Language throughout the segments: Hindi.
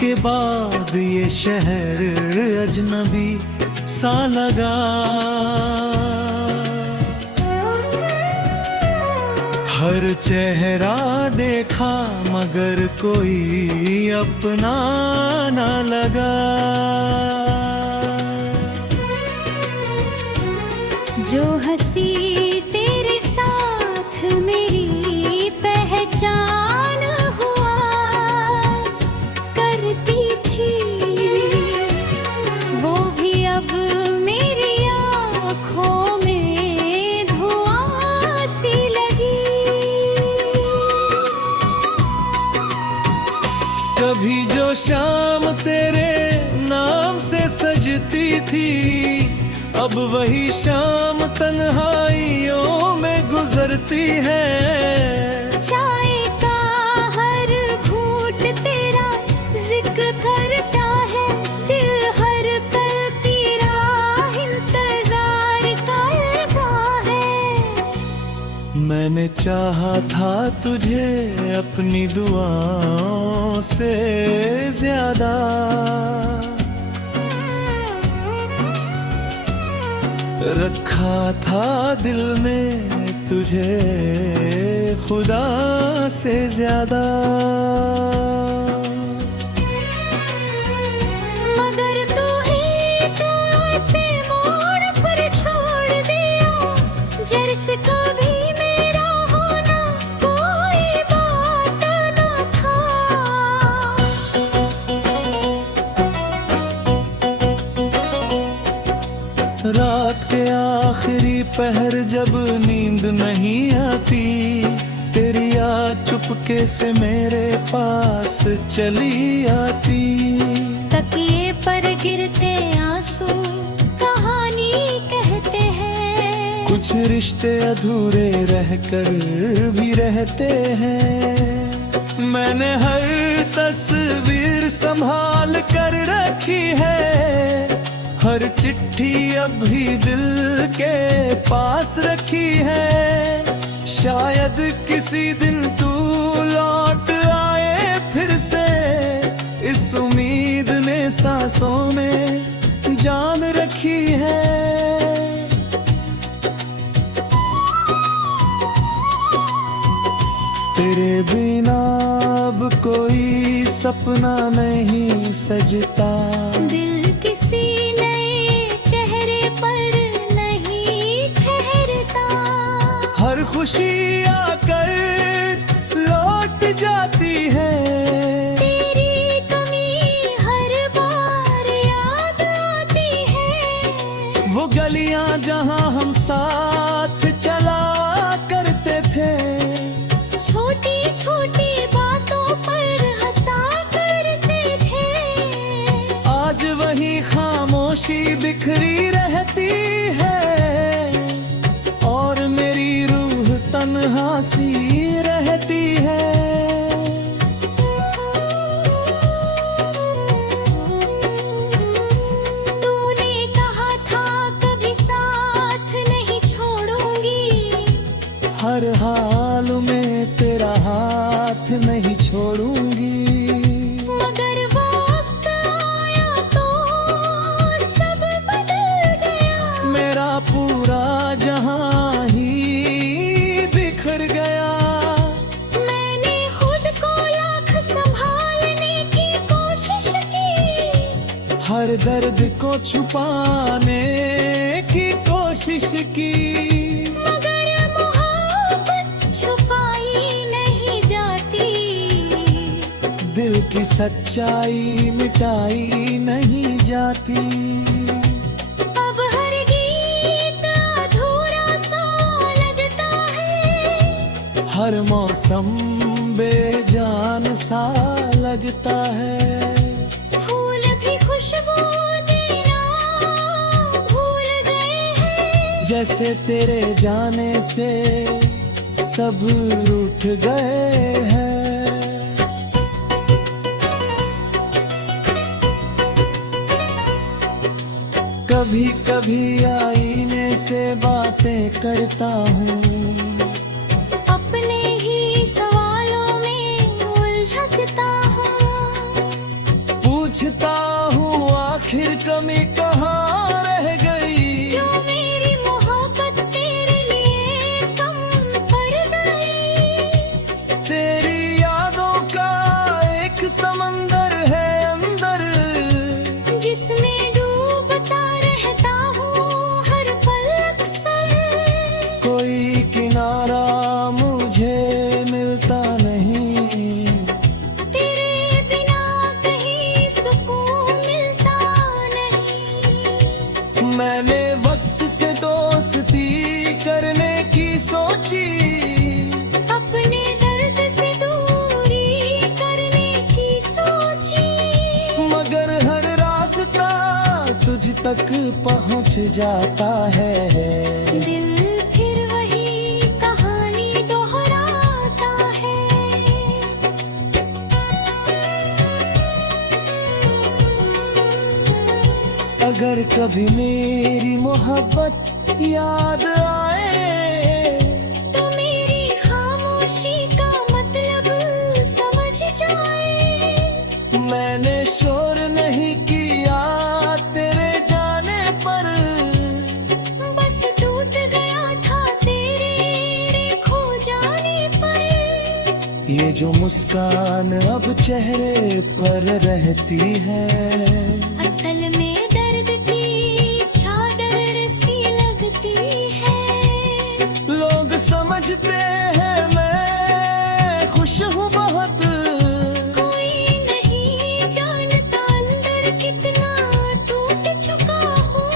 के बाद ये शहर अजनबी सा लगा। हर चेहरा देखा मगर कोई अपना ना लगा। जो हंसी तेरे साथ मेरी पहचान हुआ करती थी, वो भी अब मेरी आँखों में धुआं सी लगी। कभी जो शाम तेरे नाम से सजती थी, अब वही शाम तन्हाइयों में गुजरती है। चाय का हर घूंट तेरा जिक्र करता है, दिल हर पल तेरा इंतजार करता है। मैंने चाहा था तुझे अपनी दुआओं से ज्यादा, रखा था दिल में तुझे खुदा से ज्यादा। मगर तू ही तो ऐसे मोड़ पर छोड़ दिया, जैसे कभी मेरा होना कोई बात न था। रात के आखिरी पहर जब नींद नहीं आती, तेरी याद चुपके से मेरे पास चली आती। तकिए पर गिरते आंसू कहानी कहते हैं, कुछ रिश्ते अधूरे रहकर भी रहते हैं। मैंने हर तस्वीर संभाल कर रखी है, हर चिट्ठी अब भी दिल के पास रखी है। शायद किसी दिन तू लौट आए फिर से, इस उम्मीद ने सांसों में जान रखी है। तेरे बिना अब कोई सपना नहीं सजता, दिल किसी नए चेहरे पर नहीं ठहरता। हर खुशी आकर लौट जाती है, तेरी कमी हर बार याद आती है। वो गलियां जहां हम साथ चला करते थे, छोटी छोटी बातों पर हंसा करते थे। आज वही खामोशी बिखरी रहती है, और मेरी रूह तन्हा सी रहती है। तूने कहा था कभी साथ नहीं छोड़ूंगी, हर हाल में तेरा हाथ नहीं छोड़ूंगी। मगर वक्त आया तो सब बदल गया। मेरा पूरा जहां ही बिखर गया। मैंने खुद को लाख संभालने की कोशिश की, हर दर्द को छुपाने की कोशिश की, मगर मोहब्बत छुपाई नहीं जाती। दिल की सच्चाई मिटाई नहीं जाती। अब हर गीत अधूरा सा लगता है, हर मौसम बेजान सा लगता है। फूल भी खुशबू देना भूल गए हैं, जैसे तेरे जाने से सब रूठ गए हैं। कभी कभी आईने से बातें करता हूँ, अपने ही सवालों में उलझता हूँ। पूछता हूँ आखिर कमी कहाँ रह गई। जो मेरी मोहब्बत तेरे लिए कम पड़ गई। तेरी यादों का एक समंदर है अंदर, जिसमें डूबता रहता हूँ हर पल अक्सर। कोई किनारा मुझे मिलता नहीं, तेरे बिना कहीं सुकून मिलता नहीं। मैंने वक्त से दोस्ती करने की सोची, अपने दर्द से दूरी करने की सोची। मगर हर रास्ता तुझ तक पहुंच जाता है। दिल फिर वही कहानी दोहराता है। अगर कभी मेरी मोहब्बत याद आए, तो मेरी खामोशी का मतलब समझ जाए। मैंने शोर नहीं किया तेरे जाने पर, बस टूट गया था तेरे खो जाने पर। ये जो मुस्कान अब चेहरे पर रहती है, असल में दर्द की चादर सी लगती है। लोग समझते हैं मैं खुश हूँ बहुत, कोई नहीं जानता अंदर कितना टूट चुका हूँ।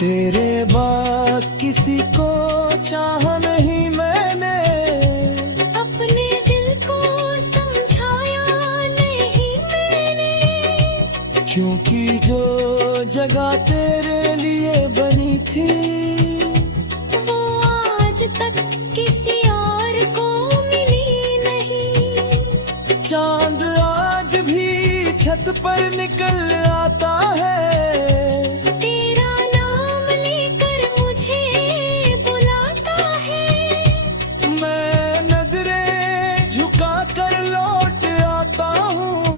तेरे बाद किसी को चाहा नहीं मैंने, अपने दिल को समझाया नहीं मैंने। क्योंकि जो जगह तेरे लिए बनी थी, वो आज तक किसी और को मिली नहीं। चांद आज भी छत पर निकल आता है, तेरा नाम लेकर मुझे बुलाता है। मैं नजरें झुका कर लौट आता हूँ।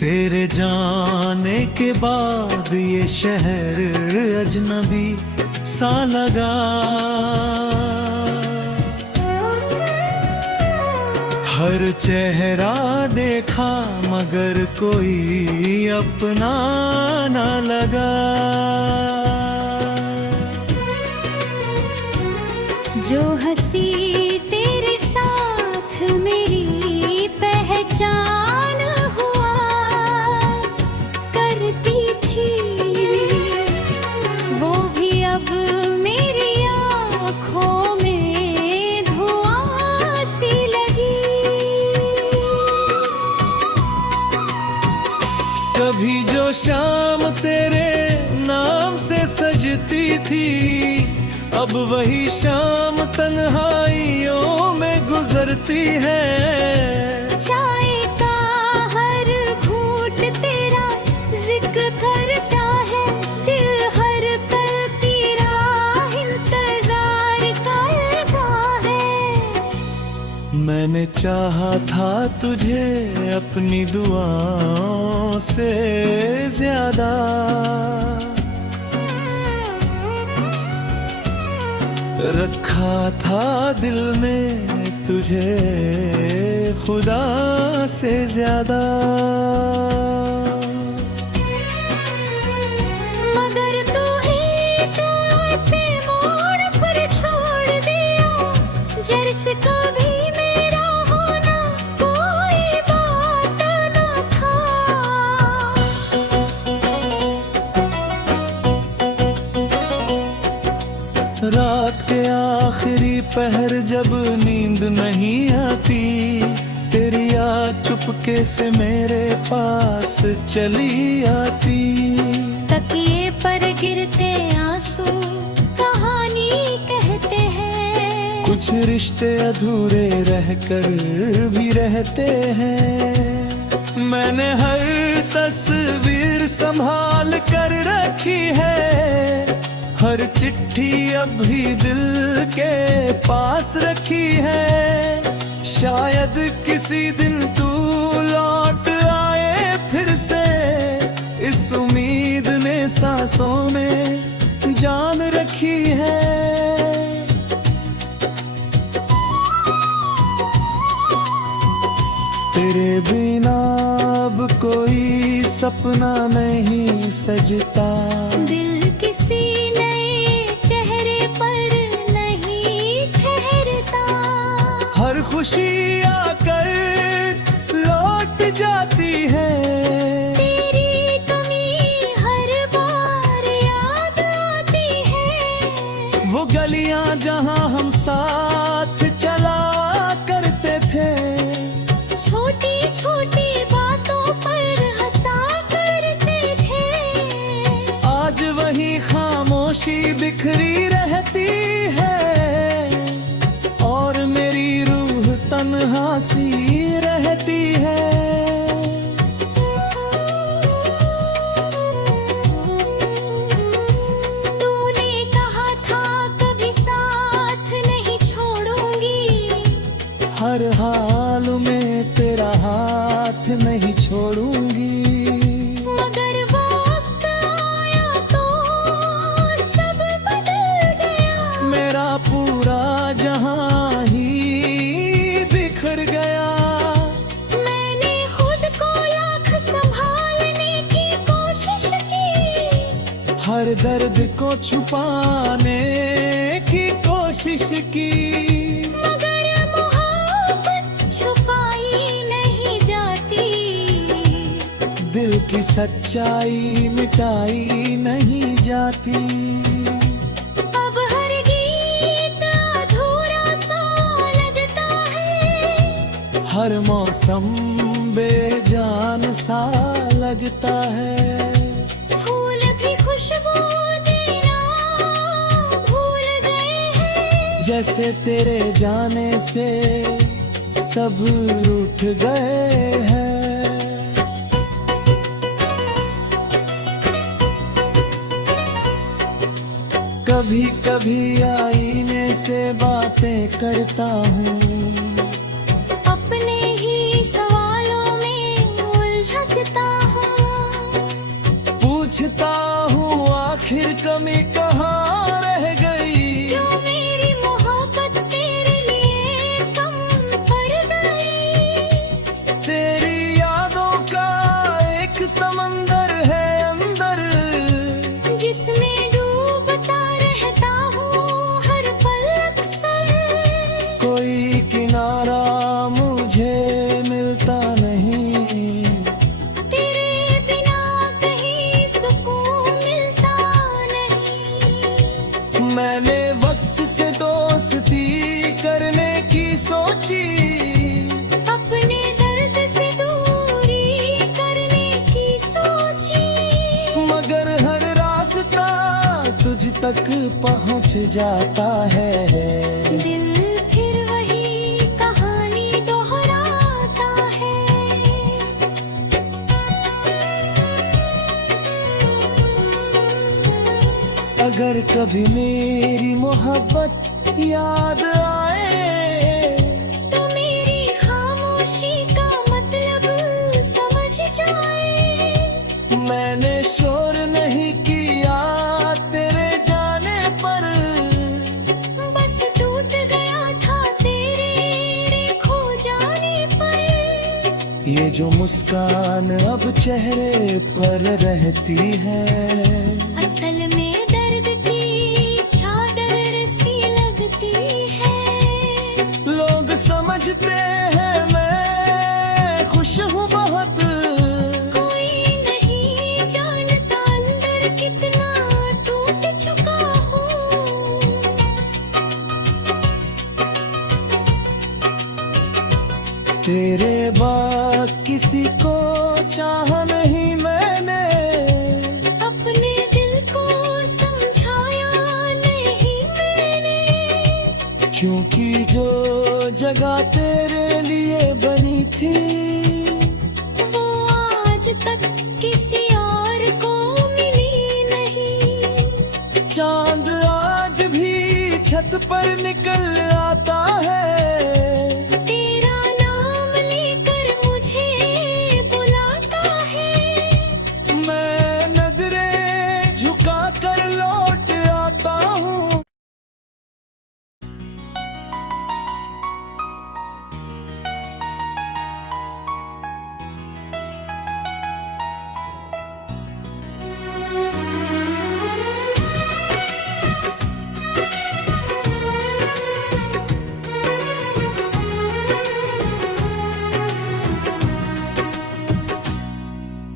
तेरे जाने के बाद ये शहर अजनबी सा लगा, हर चेहरा देखा मगर कोई अपना ना लगा। जो हंसी तेरे साथ मेरी पहचान हुआ करती थी, वो भी अब मेरी आँखों में धुआं सी लगी। कभी जो शाम तेरे नाम से सजती थी, अब वही शाम तन्हाइयों में गुजरती है। चाय का हर घूंट तेरा जिक्र करता है, दिल हर पल तेरा इंतजार करता है। मैंने चाहा था तुझे अपनी दुआओं से ज्यादा, रखा था दिल में तुझे खुदा से ज्यादा। मगर तू ही तो ऐसे मोड़ पर छोड़ दिया, जैसे कभी मेरा होना कोई बात न था। रात के आखिरी पहर जब नींद नहीं आती, तेरी या चुपके से मेरे पास चली आती। तकिए पर गिरते आंसू कहानी कहते हैं। कुछ रिश्ते अधूरे रहकर भी रहते हैं। मैंने हर तस्वीर संभाल कर रखी है। हर चिट्ठी अब भी दिल के पास रखी है। शायद किसी दिन तू लौट आए फिर से। इस उम्मीद ने सांसों में जान रखी है। तेरे बिना अब कोई सपना नहीं सजता। दिल किसी नए चेहरे पर नहीं ठहरता। हर खुशी आकर लौट जाती है। तेरी कमी हर बार याद आती है। वो गलियां जहां हम साथ चला करते थे। छोटी छोटी बातों पर हंसा करते थे। आज वही खामोशी बिखरी रहती है। और मेरी रूह तन्हा सी रहती है। तूने कहा था कभी साथ नहीं छोड़ूंगी। हर हाल में तेरा हाथ नहीं छोड़ूंगी। मगर वक्त आया तो सब बदल गया। मेरा पूरा जहां ही बिखर गया। मैंने खुद को लाख संभालने की कोशिश की। हर दर्द को छुपाने की कोशिश की। मगर मोहब्बत छुपाई नहीं जाती। दिल की सच्चाई मिटाई नहीं जाती। अब हर गीत अधूरा सा लगता है। हर मौसम बेजान सा लगता है। फूल भी खुशबू देना भूल गए हैं। जैसे तेरे जाने से सब रूठ गए हैं। कभी कभी आईने से बातें करता हूँ। अपने ही सवालों में उलझता हूँ। पूछता हूँ आखिर कमी कहाँ रह गई। जो मेरी मोहब्बत तेरे लिए कम पड़ गई। तेरी यादों का एक समंदर है अंदर। जिसमें डूबता रहता हूँ हर पल अक्सर। कोई किनारा मुझे मिलता नहीं। तेरे बिना कहीं सुकून मिलता नहीं। मैंने वक्त से दोस्ती करने की सोची। अपने दर्द से दूरी करने की सोची। मगर हर रास्ता तुझ तक पहुंच जाता है। दिल फिर वही कहानी दोहराता है। अगर कभी मेरी मोहब्बत याद आए। तो मेरी खामोशी का मतलब समझ जाए। मैंने शोर नहीं किया तेरे जाने पर। बस टूट गया था तेरे खो जाने पर। ये जो मुस्कान अब चेहरे पर रहती है। असल में दर्द की चादर सी लगती है। लोग समझते हैं मैं खुश हूँ बहुत। कोई नहीं जानता अंदर कितना टूट चुका हूँ। तेरे बाद किसी को चाहा नहीं मैंने, अपने दिल को समझाया नहीं मैंने, क्योंकि जो जगह तेरे लिए बनी थी वो आज तक किसी और को मिली नहीं। चांद आज भी छत पर निकल आता है, तेरा नाम लेकर मुझे बुलाता है, मैं नजरें झुका कर लौट आता हूँ।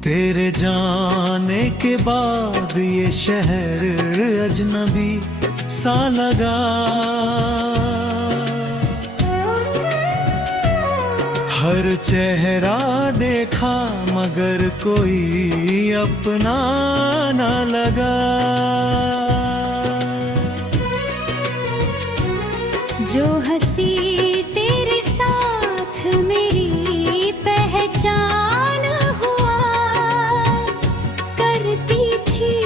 तेरे जाने के बाद ये शहर अजनबी सा लगा, हर चेहरा देखा मगर कोई अपना ना लगा। जो हंसी तेरे साथ मेरी पहचान हुआ करती थी,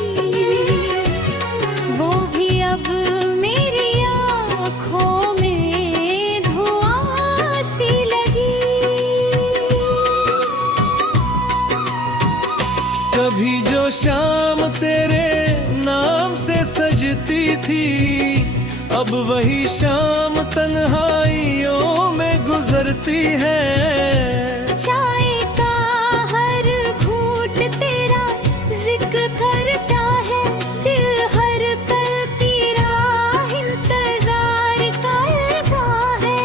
वो भी अब मेरी आँखों में धुआं सी लगी। कभी जो शाम तेरे नाम से सजती थी, अब वही शाम तन्हाइयों में गुजरती है। चाय का हर घूंट तेरा जिक्र करता है, दिल हर पल तेरा इंतजार करता है।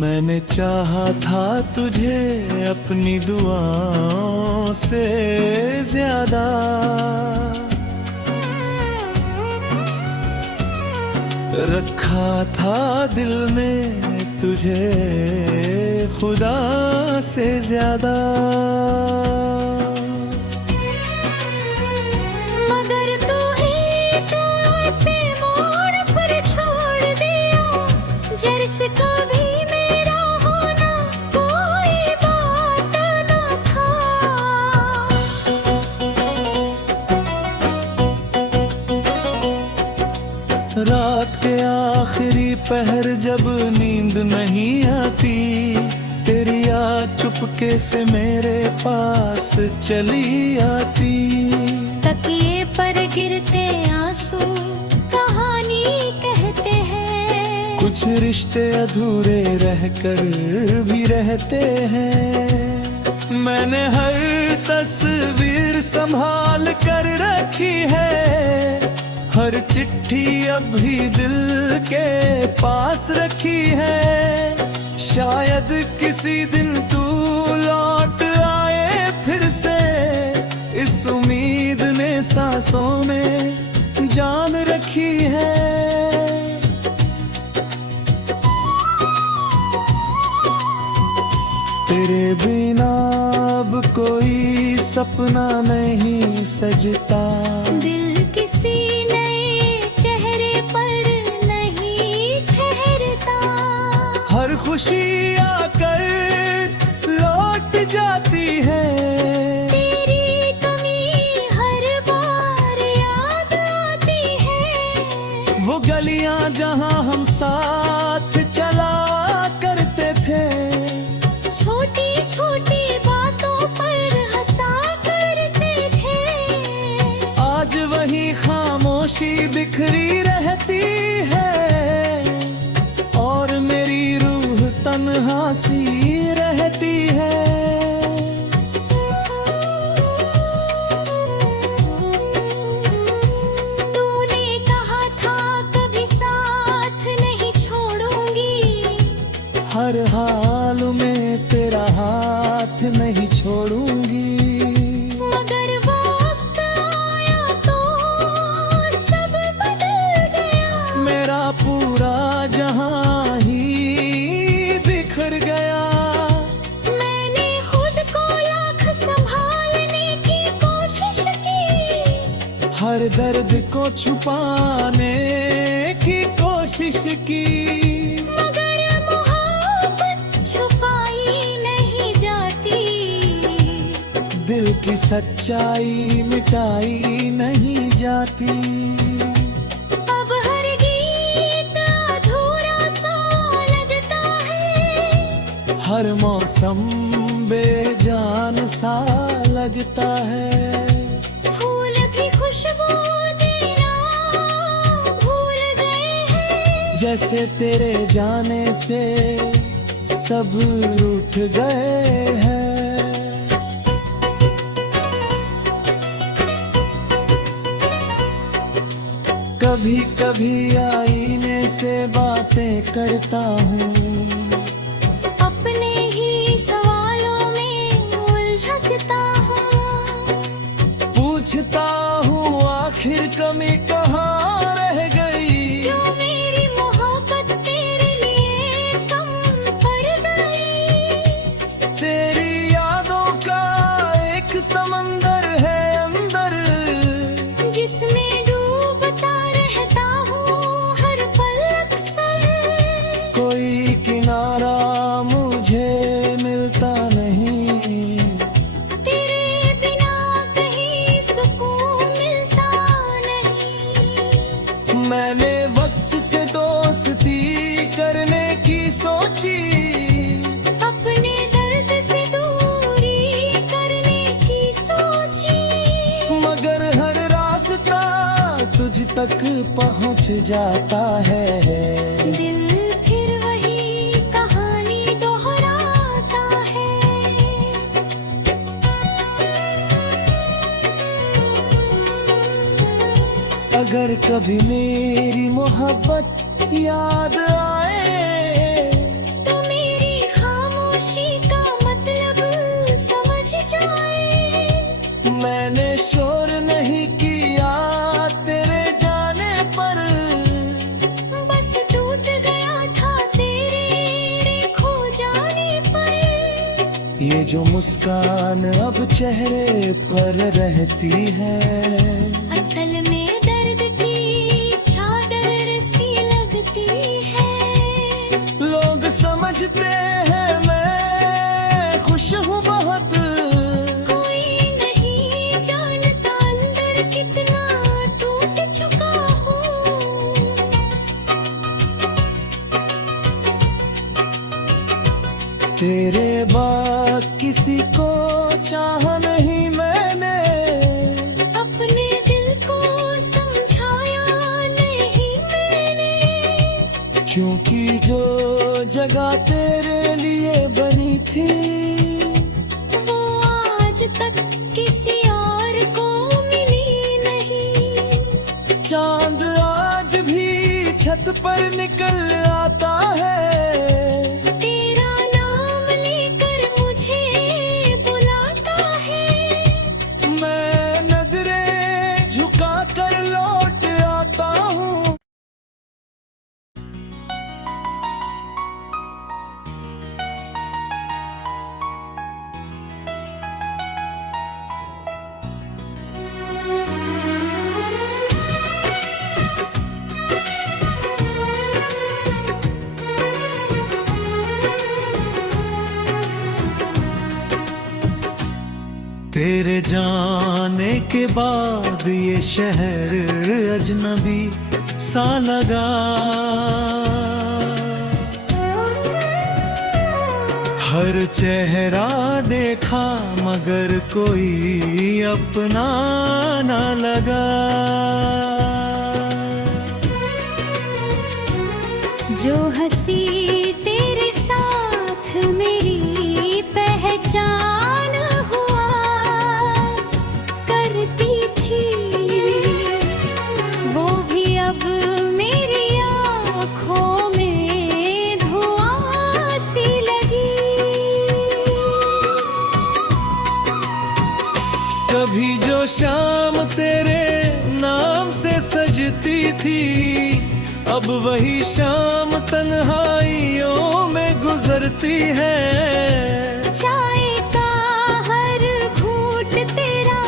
मैंने चाहा था तुझे अपनी दुआओं से ज्यादा, रखा था दिल में तुझे खुदा से ज्यादा। मगर तू ही तो ऐसे मोड़ पर छोड़ दिया, जैसे कभी मेरा होना कोई बात न था। रात के आखिरी पहर जब नींद नहीं आती, तेरी याद चुपके से मेरे पास चली आती। तकिए पर गिरते आंसू कहानी कहते हैं, कुछ रिश्ते अधूरे रहकर भी रहते हैं। मैंने हर तस्वीर संभाल कर रखी है, हर चिट्ठी अभी दिल के पास रखी है। शायद किसी दिन तू लौट आए फिर से, इस उम्मीद ने सांसों में जान रखी है। तेरे बिना अब कोई सपना नहीं सजता, दिल किसी नए चेहरे पर नहीं ठहरता। हर खुशी आकर लौट जाती है, तेरी कमी हर बार याद आती है। वो गलियां जहां हम साथ चला करते थे, छोटी छोटी बातों पर हंसा करते थे। आज वही खामोशी बिखरी रहती है, और मेरी रूह तन्हा सी रहती है। तूने कहा था कभी साथ नहीं छोड़ूंगी, हर हाल में तेरा हाथ नहीं छोड़ूंगी। मगर वक्त आया तो सब बदल गया, मेरा पूरा जहां ही बिखर गया। छुपाने की कोशिश की, मगर मोहब्बत छुपाई नहीं जाती। दिल की सच्चाई मिटाई नहीं जाती। अब हर गीत अधूरा सा लगता है, हर मौसम बेजान सा लगता है। फूल भी खुशबू देना भूल गए हैं, जैसे तेरे जाने से सब रूठ गए हैं। कभी कभी आईने से बातें करता हूँ, अपने ही सवालों में उलझता हूँ। पूछता हूँ आखिर कमी कहाँ रह गई, जो मेरी मोहब्बत तेरे लिए कम पड़ गई। तेरी यादों का एक समंदर है अंदर, जिसमें डूबता रहता हूँ हर पल अक्सर। कोई किनारा मुझे मिलता नहीं, तेरे बिना कहीं सुकून मिलता नहीं। मैंने वक्त से दोस्ती करने की सोची, अपने दर्द से दूरी करने की सोची, मगर हर रास्ता तुझ तक पहुंच जाता है। दिल फिर वही कहानी दोहराता है। अगर कभी मेरी मोहब्बत याद आए, तो मेरी खामोशी का मतलब समझ जाए। मैंने शोर नहीं किया तेरे जाने पर, बस टूट गया था तेरे खो जाने पर। ये जो मुस्कान अब चेहरे पर रहती है, असल में दर्द की चादर सी लगती है। लोग समझते हैं मैं खुश हूँ बहुत, कोई नहीं जानता अंदर कितना टूट चुका हूँ। तेरे बाद किसी को चाहा नहीं मैंने, अपने दिल को समझाया नहीं मैंने। क्योंकि जो जगह तेरे लिए बनी थी, वो आज तक किसी और को मिली नहीं। चांद आज भी छत पर निकल आता है, तेरा नाम लेकर मुझे बुलाता है। मैं नजरें झुका कर लौट आता हूँ। तेरे जाने के बाद ये शहर अजनबी सा लगा, हर चेहरा देखा मगर कोई अपना ना लगा। जो हंसी तेरे साथ मेरी पहचान हुआ करती थी, वो भी अब मेरी आँखों में धुआं सी लगी। कभी जो शाम तेरे नाम से सजती थी, अब वही शाम तन्हाइयों में गुजरती है। चाय का हर घूंट तेरा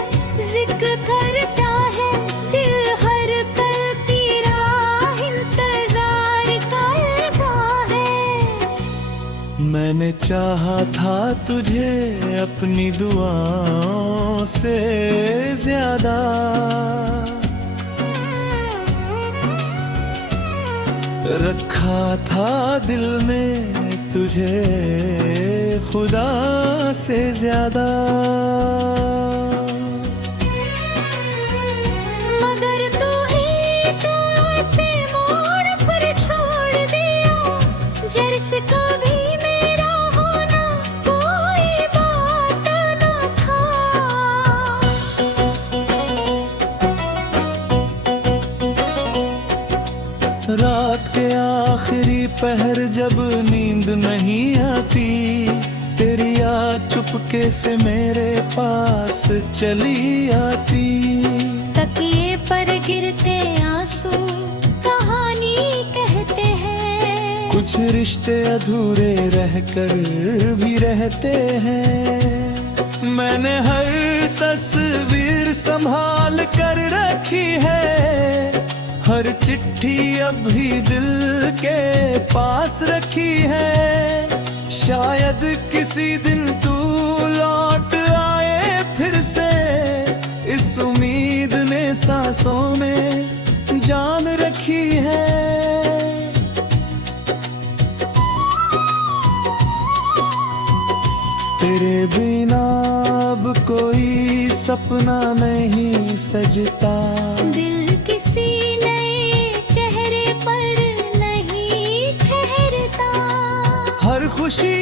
जिक्र करता है, दिल हर चाहा था तुझे अपनी दुआओं से ज्यादा, रखा था दिल में तुझे खुदा से ज्यादा। मगर तू ही तो ऐसे मोड़ पर छोड़ दिया, जैसे कभी मेरा होना कोई बात न था। रात के आखिरी पहर जब नींद नहीं आती, तेरी याद चुपके से मेरे पास चली आती। तकिए पर गिरते आंसू कहानी कहते हैं, कुछ रिश्ते अधूरे रहकर भी रहते हैं। मैंने हर तस्वीर संभाल कर रखी है, हर चिट्ठी अब भी दिल के पास रखी है। शायद किसी दिन तू लौट आए फिर से, इस उम्मीद ने सांसों में जान रखी है। तेरे बिना अब कोई सपना नहीं सजता, दिल किसी नए चेहरे पर नहीं ठहरता। हर खुशी